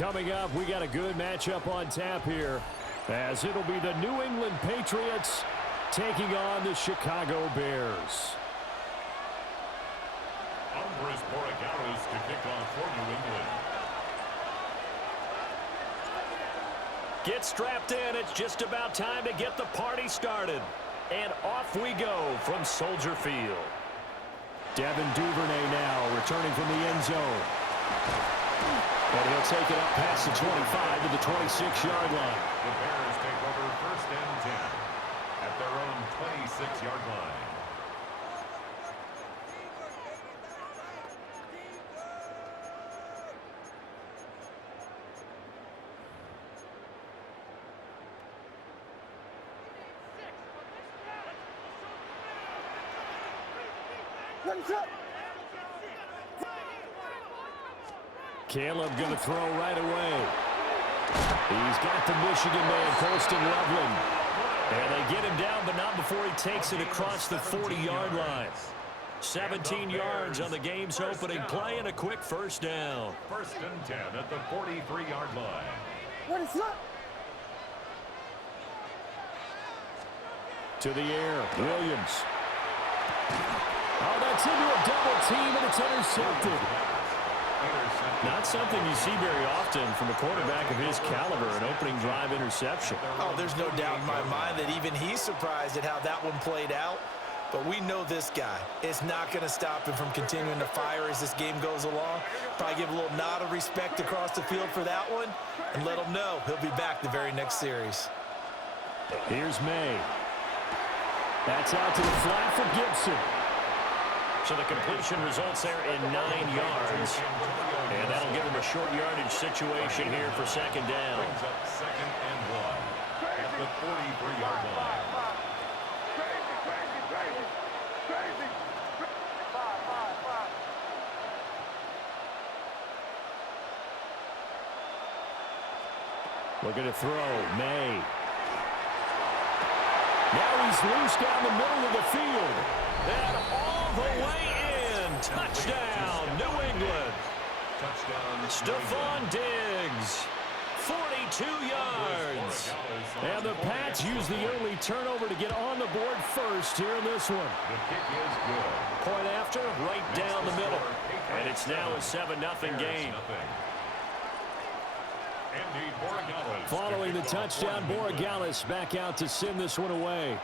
Coming up, we got a good matchup on tap here, as it'll be the New England Patriots taking on the Chicago Bears. Andres Borregales to kick off for New England. Get strapped in. It's just about time to get the party started. And off we go from Soldier Field. Devin Duvernay now returning from the end zone. And he'll take it up past the 25 to the 26-yard line. The Bears take over 1st and 10 at their own 26-yard line. Caleb going to throw right away. He's got the Michigan man, Colston Loveland. And they get him down, but not before he takes it across the 40-yard line. 17 yards on the game's opening play and a quick first down. 1st and 10 at the 43-yard line. What is that? To the air, Williams. Oh, that's into a double team, and it's intercepted. Not something you see very often from a quarterback of his caliber, an opening drive interception. Oh, there's no doubt in my mind that even he's surprised at how that one played out. But we know this guy. It's not going to stop him from continuing to fire as this game goes along. Probably give a little nod of respect across the field for that one and let him know he'll be back the very next series. Here's May. That's out to the flat for Gibson. So the completion results there in 9 yards. And that'll give him a short yardage situation here for 2nd down. Brings up 2nd and 1 at the 43-yard line. Looking to throw, May. Now he's loose down the middle of the field. And all the way in. Touchdown, New England. Touchdown, Stephon Diggs. 42 yards. And the Pats use the early turnover to get on the board first here in this one. The kick is good. Point after, right down the middle. And it's now a 7-0 game. Following the touchdown, Borregales back out to send this one away.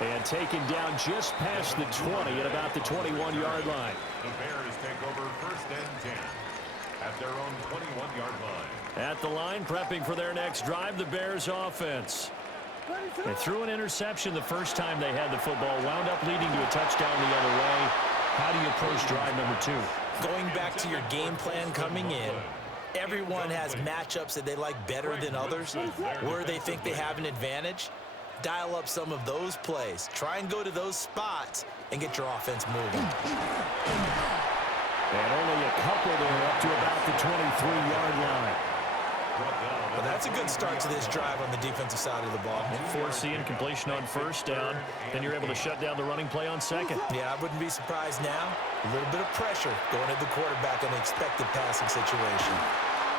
And taken down just past the 20 at about the 21-yard line. The Bears take over 1st and 10 at their own 21-yard line. At the line, prepping for their next drive, the Bears offense. They threw an interception the first time they had the football, wound up leading to a touchdown the other way. How do you approach drive number 2? Going back to your game plan coming in, everyone has matchups that they like better than others, where they think they have an advantage. Dial up some of those plays. Try and go to those spots and get your offense moving. And only a couple there up to about the 23-yard line. But that's a good start to this drive on the defensive side of the ball. Forcing completion on 1st down. Then you're able to shut down the running play on 2nd. Yeah, I wouldn't be surprised now. A little bit of pressure going at the quarterback in an expected passing situation.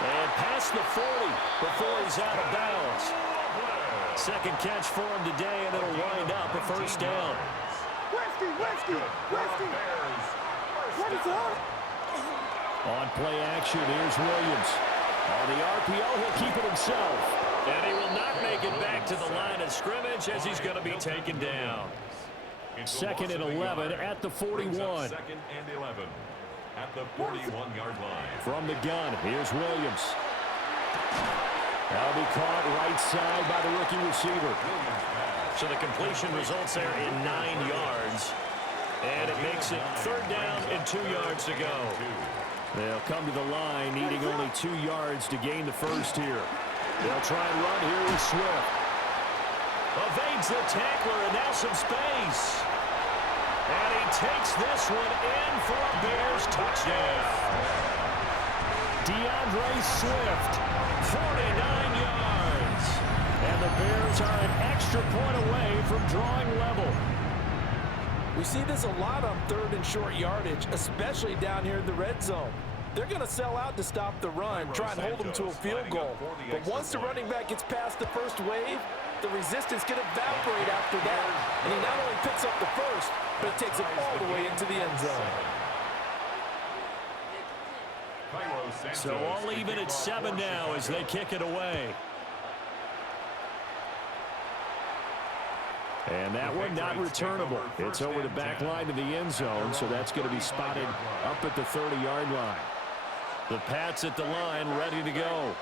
And past the 40 before he's out of bounds. 2nd catch for him today, and it'll wind up a 1st down. What is that? On play action, here's Williams. On the RPO, he'll keep it himself. And he will not make it back to the line of scrimmage as he's going to be taken down. 2nd and 11 at the 41. 2nd and 11 at the 41-yard line. From the gun, here's Williams. That'll be caught right side by the rookie receiver. So the completion results there in 9 yards. And it makes it 3rd down and 2 yards to go. They'll come to the line needing only 2 yards to gain the first here. They'll try and run here with Swift. Evades the tackler and now some space. And he takes this one in for a Bears touchdown. DeAndre Swift, 49 yards. And the Bears are an extra point away from drawing level. We see this a lot on 3rd and short yardage, especially down here in the red zone. They're going to sell out to stop the run, try and hold them to a field goal. But once the running back gets past the first wave, the resistance can evaporate after that. And he not only picks up the first, but he takes it all the way into the end zone. So all even at 7 now as they kick it away. And that one not returnable. It's over the back line of the end zone, so that's going to be spotted up at the 30-yard line. The Pats at the line, ready to go.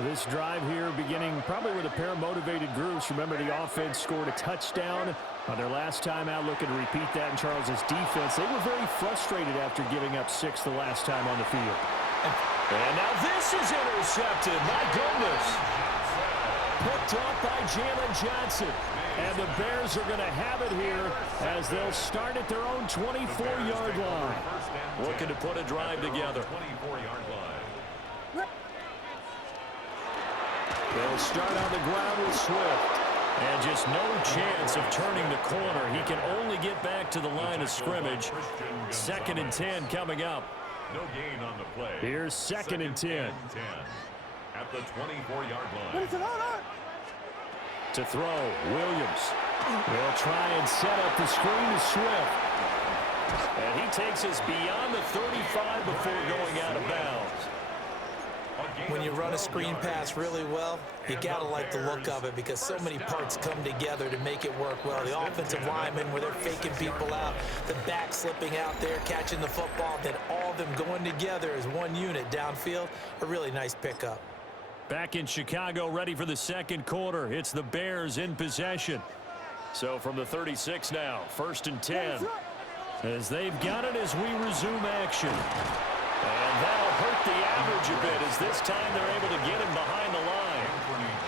This drive here beginning probably with a pair of motivated groups. Remember, the offense scored a touchdown on their last time out, looking to repeat that in Charles's defense. They were very frustrated after giving up 6 the last time on the field. And now this is intercepted. My goodness. Picked up by Jalen Johnson. And the Bears are going to have it here as they'll start at their own 24-yard line. Looking to put a drive together. They'll start on the ground with Swift. And just no chance of turning the corner. He can only get back to the line of scrimmage. 2nd and 10 coming up. No gain on the play. Here's 2nd and 10. At the 24-yard line. To throw, Williams. They'll try and set up the screen to Swift. And he takes us beyond the 35 before going out of bounds. When you run a screen pass really well, you got to like the look of it because so many parts come together to make it work well. The offensive linemen, where they're faking people out, the back slipping out there, catching the football, then all of them going together as one unit downfield, a really nice pickup. Back in Chicago, ready for the 2nd quarter. It's the Bears in possession. So from the 36 now, 1st and 10. As they've got it as we resume action. And that'll hurt the average a bit as this time they're able to get him behind the line.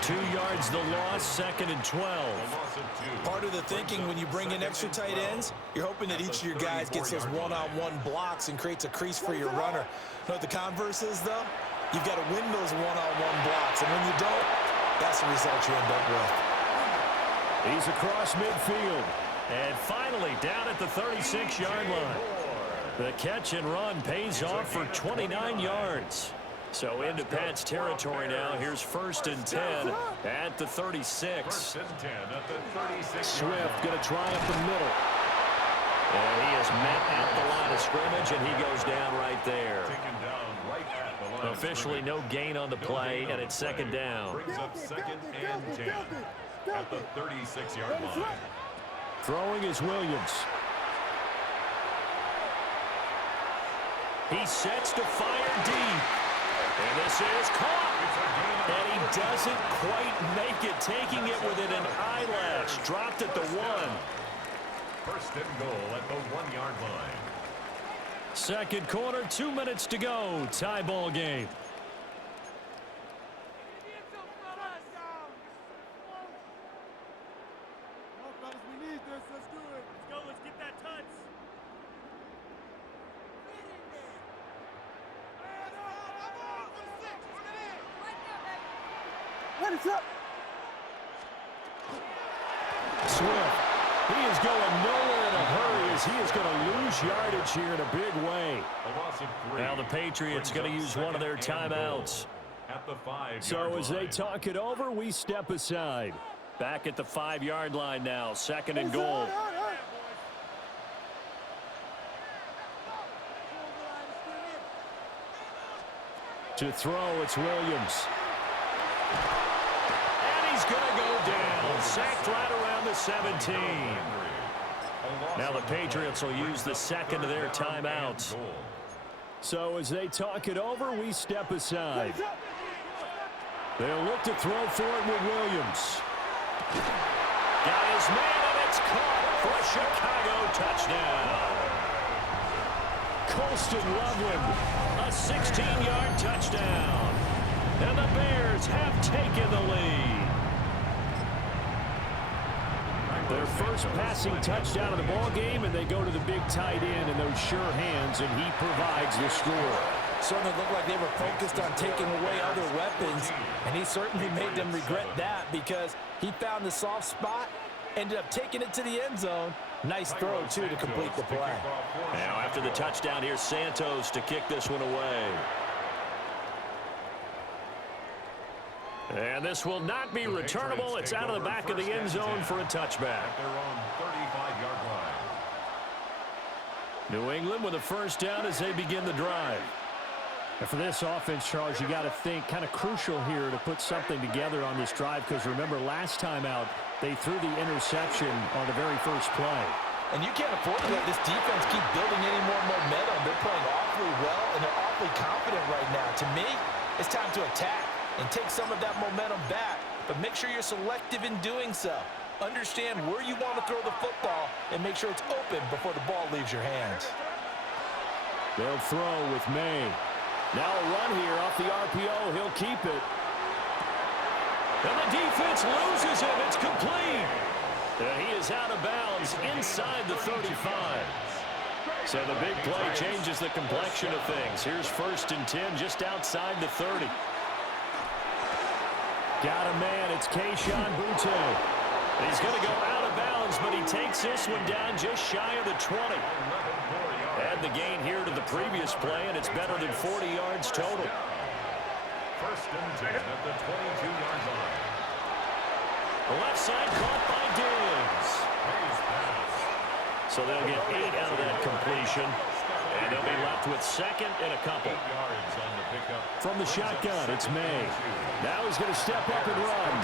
2 yards the loss, 2nd and 12. Part of the thinking when you bring in extra tight ends, you're hoping that each of your guys gets those one-on-one blocks and creates a crease for your runner. You know what the converse is, though? You've got to win those one-on-one blocks, and when you don't, that's the result you end up with. He's across midfield. And finally, down at the 36-yard line. The catch and run pays off for 29 yards. So into Pat's territory now. Here's 1st and 10 at the 36. 1st and 10 at the 36. Swift going to try up the middle. And he is met at the line of scrimmage, and he goes down right there. Taken down right at the line. Officially no gain on the play, and it's 2nd down. Brings up 2nd and 10 at the 36-yard line. Throwing is Williams. He sets to fire deep. And this is caught. And he doesn't quite make it, taking it within an eyelash. Dropped at the 1. 1st and goal at the 1-yard line. 2nd quarter, 2 minutes to go. Tie ball game. Swift. He is going nowhere in a hurry as he is going to lose yardage here in a big way. Now the Patriots going to use one of their timeouts. At the 5-yard So as they line. talk it over, we step aside. Back at the 5-yard line now, 2nd and goal. To throw, it's Williams. And he's going to go down. Sacked right around the 17. Now the Patriots will use the 2nd of their timeouts. So as they talk it over, we step aside. They'll look to throw for it with Williams. Got his man, and it's caught for a Chicago touchdown. Colston Loveland, a 16-yard touchdown. And the Bears have taken the lead. Their first passing touchdown of the ball game, and they go to the big tight end in those sure hands, and he provides the score. Certainly looked like they were focused on taking away other weapons, and he certainly made them regret that because he found the soft spot, ended up taking it to the end zone, Nice throw, too, to complete the play. Now, after the touchdown, here's Santos to kick this one away. And this will not be returnable. It's out of the back of the end zone for a touchback. At their own 35-yard line. New England with a first down as they begin the drive. And for this offense, Charles, you got to think kind of crucial here to put something together on this drive, because remember last time out they threw the interception on the very first play. And you can't afford to let this defense keep building any more momentum. They're playing awfully well, and they're awfully confident right now. To me, it's time to attack and take some of that momentum back, but make sure you're selective in doing so. Understand where you want to throw the football and make sure it's open before the ball leaves your hands. They'll throw with May. Now a run here off the RPO. He'll keep it. And the defense loses him. It's complete. He is out of bounds inside the 35. So the big play changes the complexion of things. Here's 1st and 10 just outside the 30. Got a man. It's Kayshon Boutte. He's going to go out of bounds, but he takes this one down just shy of the 20. Add the gain here to the previous play, and it's better than 40 yards total. 1st and 10 at the 22-yard line. The left side caught by Diggs. So they'll get 8 out of that completion, and they'll be left with 2nd and a couple. 8 yards on the pickup. From the shotgun, it's May. Now he's going to step up and run.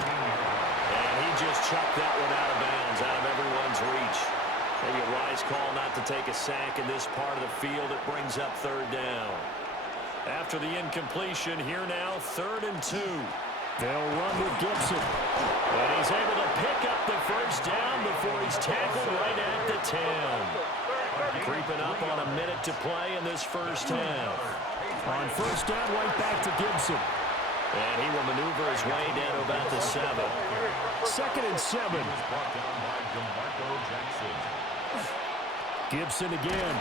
And he just chucked that one out of bounds, out of everyone's reach. Maybe a wise call not to take a sack in this part of the field. It brings up 3rd down. After the incompletion, here now, 3rd and 2. They'll run with Gibson. And he's able to pick up the first down before he's tackled right at the 10. Creeping up on a minute to play in this first half. On first down, right back to Gibson. And he will maneuver his way down to about the 7. 2nd and 7. Gibson again.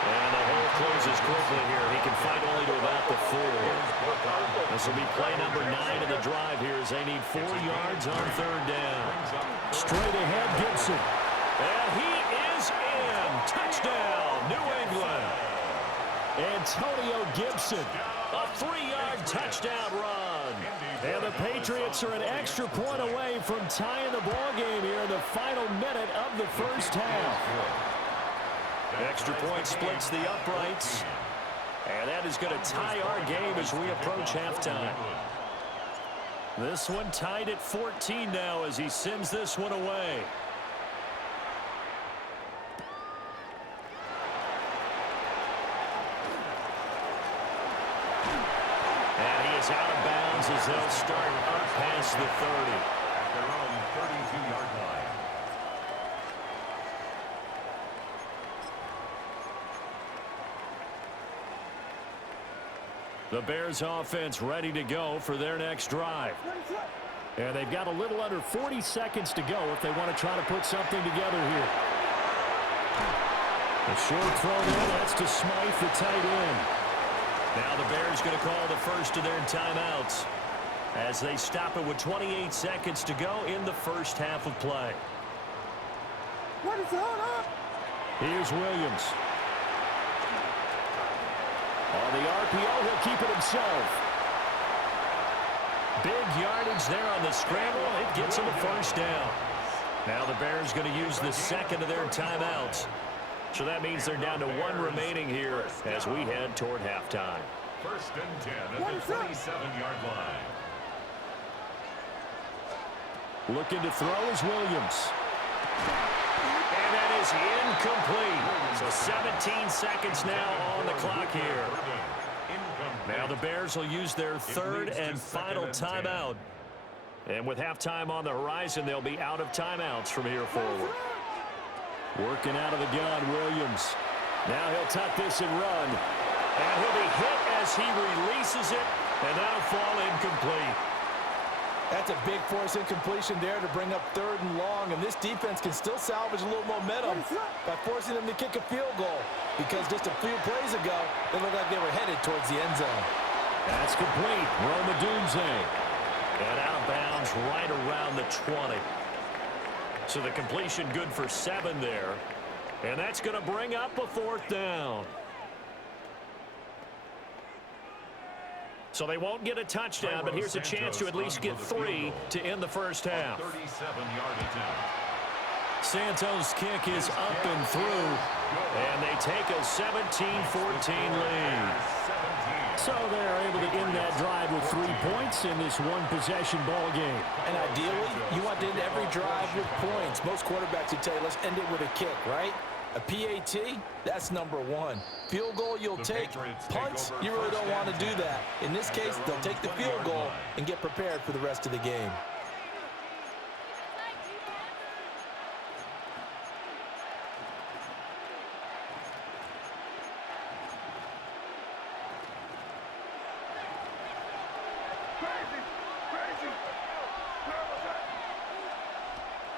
And the hole closes quickly here. He can fight only to about the 4. This will be play number 9 of the drive here as they need 4 yards on 3rd down. Straight ahead, Gibson. And he is in. Touchdown, New England. Antonio Gibson, a 3-yard touchdown run. And the Patriots are an extra point away from tying the ball game here in the final minute of the first half. Extra point splits the uprights. And that is going to tie our game as we approach halftime. This one tied at 14 now as he sends this one away. And he is out of bounds as they'll start up past the 30. At their own 32-yard line. The Bears offense ready to go for their next drive. And they've got a little under 40 seconds to go if they want to try to put something together here. A short throw there, that's to Smythe, the tight end. Now the Bears going to call the first of their timeouts as they stop it with 28 seconds to go in the first half of play. What is up? Here's Williams. On the RPO, he'll keep it himself. Big yardage there on the scramble. It gets him a first down. Now the Bears going to use the second of their timeouts. So that means they're down to 1 remaining here as we head toward halftime. 1st and 10 at the 27-yard line. Looking to throw is Williams. And that is incomplete. So 17 seconds now on the clock here. Now the Bears will use their 3rd and final timeout. And with halftime on the horizon, they'll be out of timeouts from here forward. Working out of the gun, Williams. Now he'll tuck this and run. And he'll be hit as he releases it. And that'll fall incomplete. That's a big force incompletion there to bring up 3rd and long, and this defense can still salvage a little momentum by forcing them to kick a field goal, because just a few plays ago, they looked like they were headed towards the end zone. That's complete. Rome Odunze. And out of bounds right around the 20. So the completion good for 7 there. And that's going to bring up a 4th down. So they won't get a touchdown, but here's a chance to at least get 3 to end the first half. 37-yard attempt. Santos' kick is up and through, and they take a 17-14 lead. So they're able to end that drive with 3 points in this one-possession ball game. And ideally, you want to end every drive with points. Most quarterbacks would tell you, let's end it with a kick, right? A PAT, that's number 1. Field goal you'll take. Punts, you really don't want to do that. In this case, they'll take the field goal and get prepared for the rest of the game.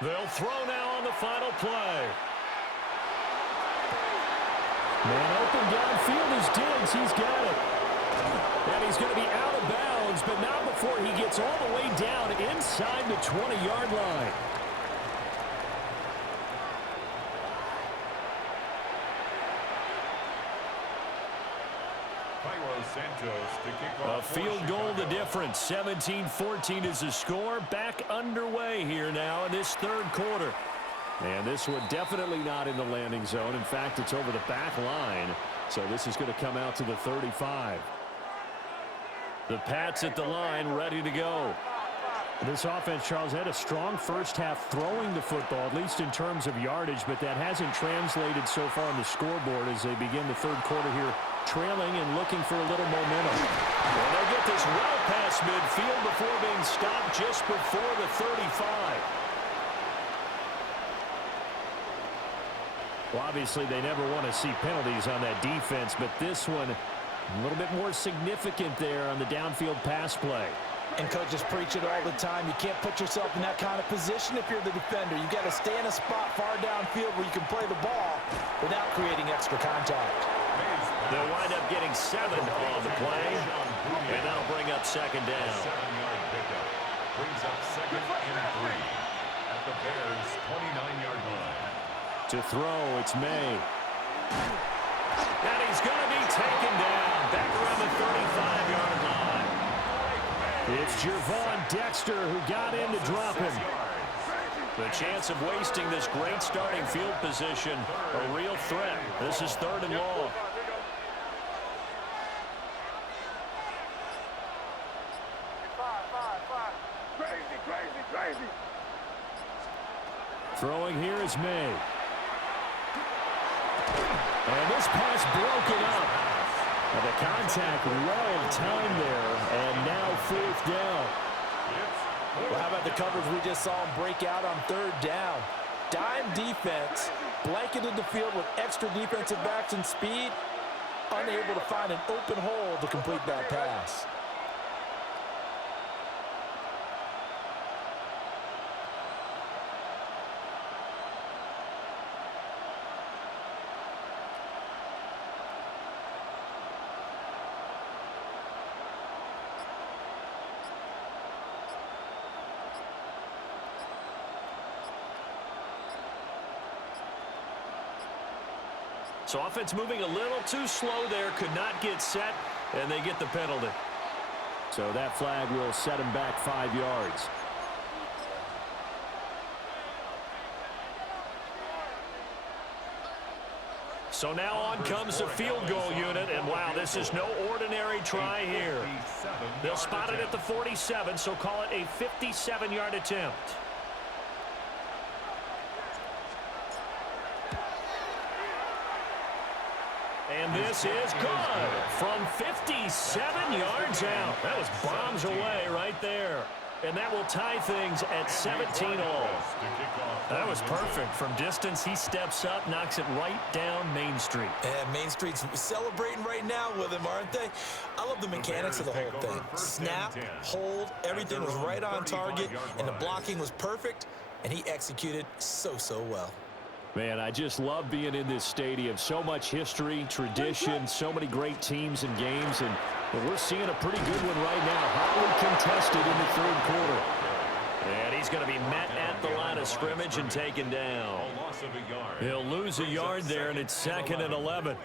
They'll throw now on the final play. Man open downfield is Diggs. He's got it. And he's going to be out of bounds, but not before he gets all the way down inside the 20-yard line. A field goal the difference. 17-14 is the score. Back underway here now in this 3rd quarter. And this one definitely not in the landing zone. In fact, it's over the back line. So this is going to come out to the 35. The Pats at the line, ready to go. This offense, Charles, had a strong first half throwing the football, at least in terms of yardage, but that hasn't translated so far on the scoreboard as they begin the 3rd quarter here, trailing and looking for a little momentum. Well, they get this well past midfield before being stopped just before the 35. Well, obviously, they never want to see penalties on that defense, but this one a little bit more significant there on the downfield pass play. And coaches preach it all the time. You can't put yourself in that kind of position if you're the defender. You got to stay in a spot far downfield where you can play the ball without creating extra contact. They'll wind up getting 7 on the play, and that'll bring up 2nd down. 7-yard pickup brings up 2nd and 3 at the Bears' 29-yard line. To throw, it's May. And he's going to be taken down back around the 35-yard line. It's Gervon Dexter who got in to drop him. The chance of wasting this great starting field position, a real threat. This is 3rd and long. Crazy. Throwing here is May. And this pass broken up. And the contact well timed there, and now 4th down. Well, how about the coverage we just saw him break out on 3rd down? Dime defense, blanketed the field with extra defensive backs and speed, unable to find an open hole to complete that pass. So offense moving a little too slow there, could not get set, and they get the penalty. So that flag will set him back 5 yards. So now on comes the field goal unit, and wow, this is no ordinary try here. They'll spot it at the 47, so call it a 57-yard attempt. And this is good from 57 yards out. That was bombs away right there. And that will tie things at 17 all. That was perfect. From distance, he steps up, knocks it right down Main Street. And Main Street's celebrating right now with him, aren't they? I love the mechanics of the whole thing. Snap, hold, everything was right on target, and the blocking was perfect, and he executed so well. Man, I just love being in this stadium. So much history, tradition, so many great teams and games, and we're seeing a pretty good one right now. Highly contested in the 3rd quarter. And he's going to be met at the line of scrimmage and taken down. A loss of a yard. He'll lose a yard there, and it's 2nd and 11.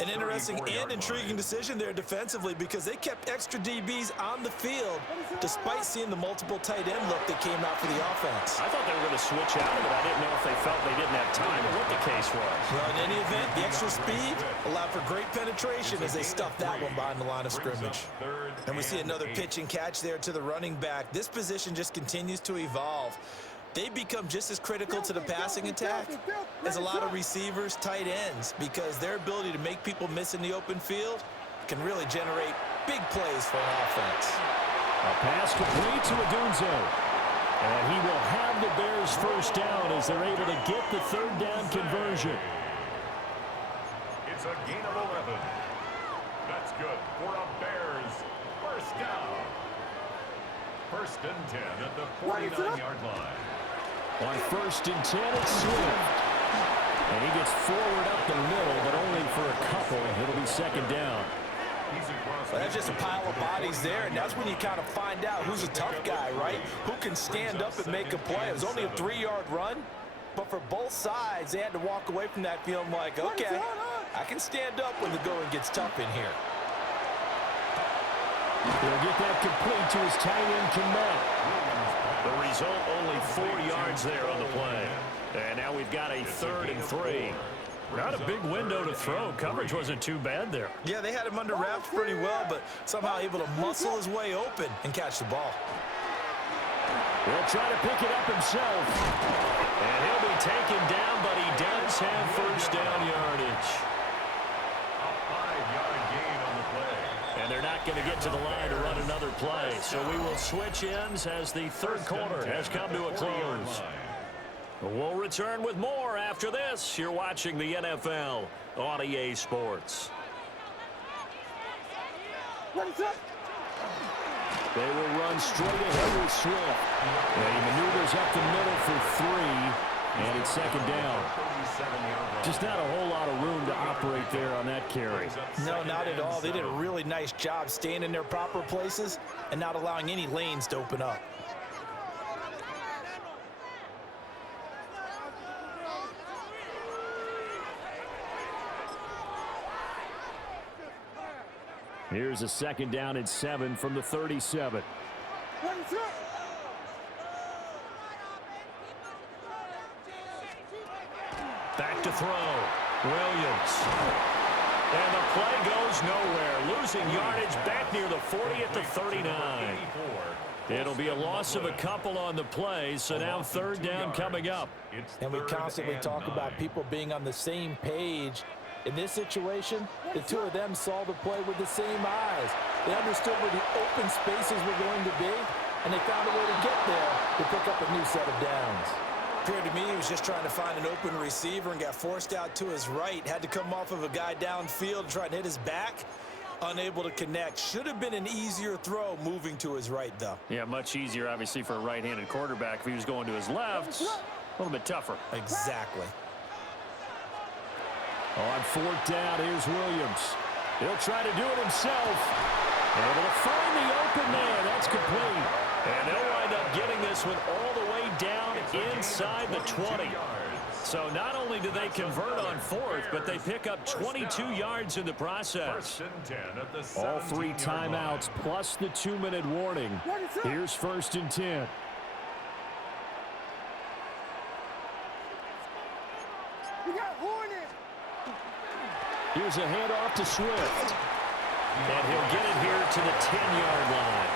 An interesting and intriguing decision there defensively because they kept extra DBs on the field despite seeing the multiple tight end look that came out for the offense. I thought they were going to switch out of it. I didn't know if they felt they didn't have time or what the case was. Well, in any event, the extra speed allowed for great penetration as they stuffed that one behind the line of scrimmage. And we see another pitch and catch there to the running back. This position just continues to evolve. They become just as critical to the passing attack as a lot of receivers, tight ends, because their ability to make people miss in the open field can really generate big plays for an offense. A pass complete to Odunze. And he will have the Bears first down as they're able to get the 3rd down conversion. It's a gain of 11. That's good for a Bears first down. 1st and 10 at the 49-yard line. On 1st and 10, it's Swift. And he gets forward up the middle, but only for a couple. It'll be 2nd down. Well, that's just a pile of bodies there, and that's when you kind of find out who's a tough guy, right? Who can stand up and make a play. It was only a 3-yard run, but for both sides, they had to walk away from that feeling like, okay, I can stand up when the going gets tough in here. He'll get that complete to his tight end, Komet. The result, only 4 yards there on the play. And now we've got a 3rd and 3. Not a big window to throw. Coverage wasn't too bad there. Yeah, they had him under wraps pretty well, but somehow able to muscle his way open and catch the ball. He'll try to pick it up himself. And he'll be taken down, but he does have first down yardage. A 5-yard gain on the play. And they're not going to get to the line to run another play. So we will switch ends as the 3rd quarter has come to a close. We'll return with more after this. You're watching the NFL on EA Sports. They will run straight ahead with Swift. And he maneuvers up the middle for 3, and it's 2nd down. Just not a whole lot of room to operate there on that carry. No, not at all. They did a really nice job staying in their proper places and not allowing any lanes to open up. Here's a 2nd down and 7 from the 37. Back to throw. Williams. And the play goes nowhere. Losing yardage back near the 40 at the 39. It'll be a loss of a couple on the play, so now 3rd down coming up. And we constantly talk about people being on the same page. In this situation, the two of them saw the play with the same eyes. They understood where the open spaces were going to be, and they found a way to get there to pick up a new set of downs. Appeared to me he was just trying to find an open receiver and got forced out to his right. Had to come off of a guy downfield, try to hit his back. Unable to connect. Should have been an easier throw moving to his right, though. Yeah, much easier, obviously, for a right-handed quarterback. If he was going to his left, a little bit tougher. Exactly. On 4th down, here's Williams. He'll try to do it himself. Able to find the open man. That's complete. And they'll wind up getting this one all the way down inside the 20. So not only do they convert on 4th, but they pick up 22 yards in the process. All 3 timeouts plus the 2-minute warning. Here's 1st and 10. Here's a handoff to Swift. And he'll get it here to the 10-yard line.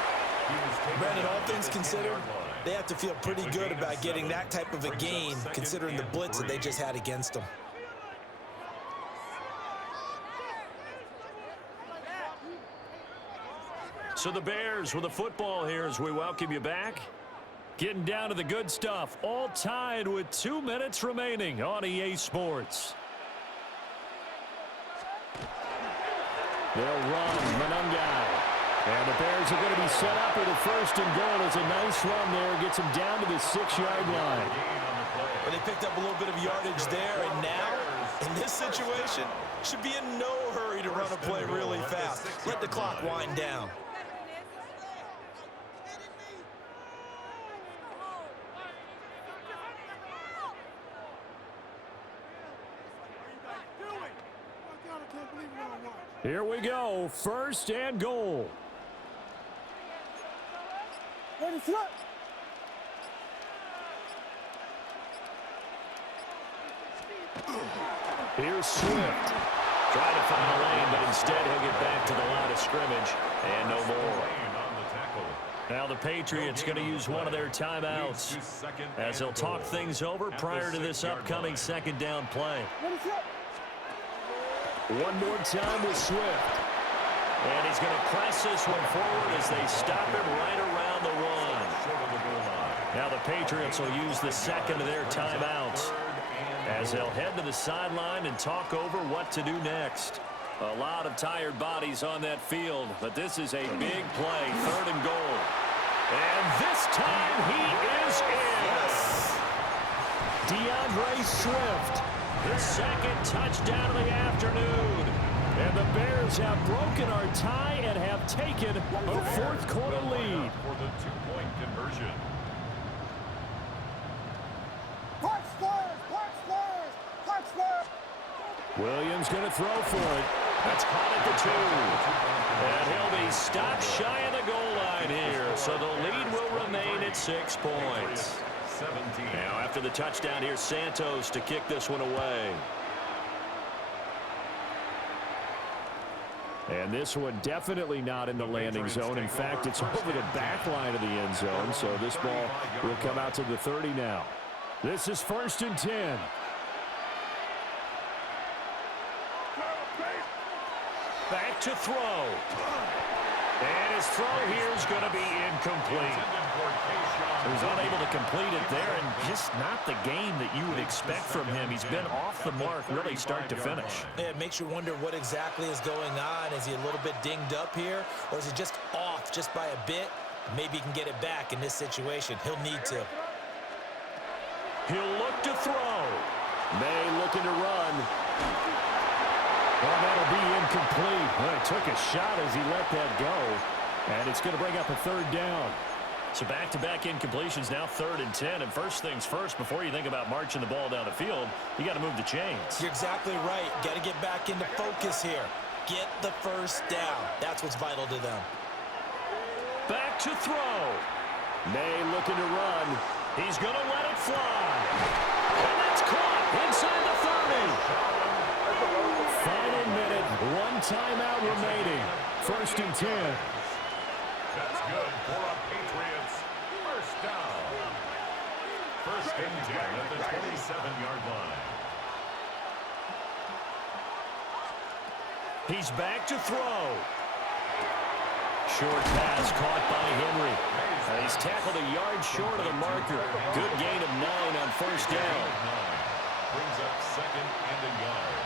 Brandon, all things considered, they have to feel pretty good about getting that type of a gain, considering the blitz that they just had against them. So the Bears with the football here as we welcome you back. Getting down to the good stuff. All tied with 2 minutes remaining on EA Sports. They'll run Monungai. And the Bears are going to be set up with a 1st and goal. It's a nice run there. Gets them down to the 6-yard line. Well, they picked up a little bit of yardage there, and now, in this situation, should be in no hurry to run a play really fast. Let the clock wind down. Here we go. First and goal. Ready, set. Here's Swift. Trying to find a lane, but instead he'll get back to the line of scrimmage. And no more. Now the Patriots going to use one of their timeouts as they'll talk things over prior to this upcoming second down play. Ready, set. One more time with Swift. And he's going to press this one forward as they stop him right around the run. Now the Patriots will use the second of their timeouts as they'll head to the sideline and talk over what to do next. A lot of tired bodies on that field, but this is a big play, third and goal. And this time he is in. DeAndre Swift, the second touchdown of the afternoon. And the Bears have broken our tie and have taken a fourth quarter lead. For the two-point conversion. Punch stars, punch stars, punch stars. Williams going to throw for it. That's caught at the 2. And he'll be stopped shy of the goal line here. So the lead will remain at 6 points. 17. Now after the touchdown, here's Santos to kick this one away. And this one definitely not in the landing zone. In fact, it's over the back line of the end zone. So this ball will come out to the 30 now. This is first and 10. Back to throw. And his throw here is going to be incomplete. He was unable to complete it there, and just not the game that you would expect from him. He's been off the mark really start to finish. Yeah, it makes you wonder what exactly is going on. Is he a little bit dinged up here, or is he just off just by a bit? Maybe he can get it back in this situation. He'll need to. He'll look to throw. May looking to run. Well, that'll be incomplete. Well, he took a shot as he let that go. And it's going to bring up a third down. So back-to-back incompletions, now third and 10. And first things first, before you think about marching the ball down the field, you got to move the chains. You're exactly right. Got to get back into focus here. Get the first down. That's what's vital to them. Back to throw. May looking to run. He's going to let it fly. And that's caught inside the 30. Final minute, one timeout remaining. First and 10. That's good for a Patriots first down. First and 10 at the 27-yard line. He's back to throw. Short pass caught by Henry. And he's tackled a yard short of the marker. Good gain of 9 on first down. Brings up second and a yard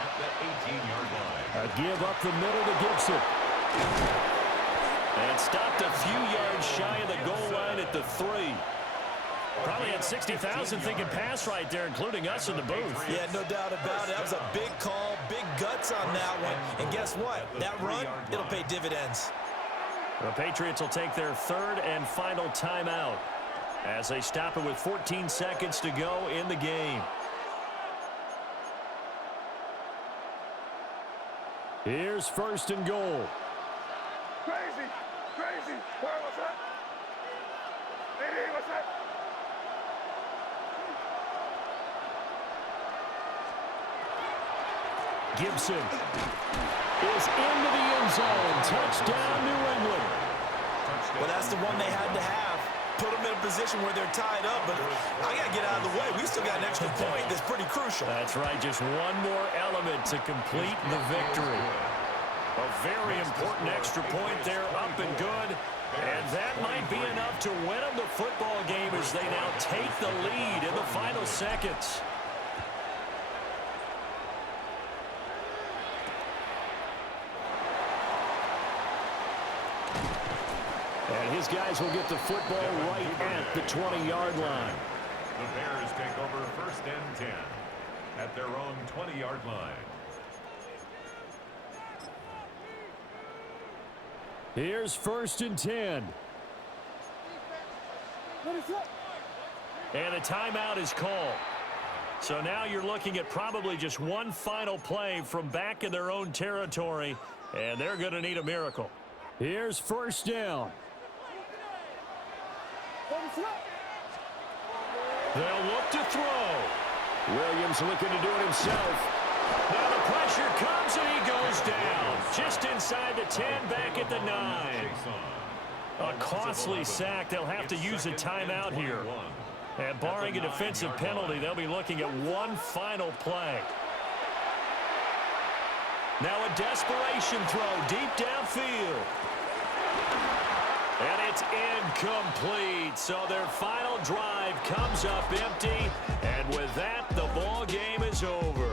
at the 18-yard line. A give up the middle to Gibson. And stopped a few yards shy of the goal line at the 3. Probably had 60,000 thinking pass right there, including us in the booth. Yeah, no doubt about it. That was a big call, big guts on that one. And guess what? That run, it'll pay dividends. The Patriots will take their third and final timeout as they stop it with 14 seconds to go in the game. Here's first and goal. Crazy, crazy. Where was that? Hey, what's that? Gibson is into the end zone. Touchdown, New England. Well, that's the one they had to have. Put them in a position where they're tied up, but I got to get out of the way. We still got an extra point that's pretty crucial. That's right, just one more element to complete the victory. A very important extra point there, up and good. And that might be enough to win them the football game as they now take the lead in the final seconds. And his guys will get the football right at the 20-yard line. The Bears take over first and 10 at their own 20-yard line. Here's first and 10. Ready, set. And the timeout is called. So now you're looking at probably just one final play from back in their own territory, and they're going to need a miracle. Here's first down. They'll look to throw. Williams looking to do it himself. Now the pressure comes and he goes down. Just inside the 10, back at the 9. A costly sack. They'll have to use a timeout here. And barring a defensive penalty, they'll be looking at one final play. Now a desperation throw deep downfield. And it's incomplete. So their final drive comes up empty. And with that, the ball game is over.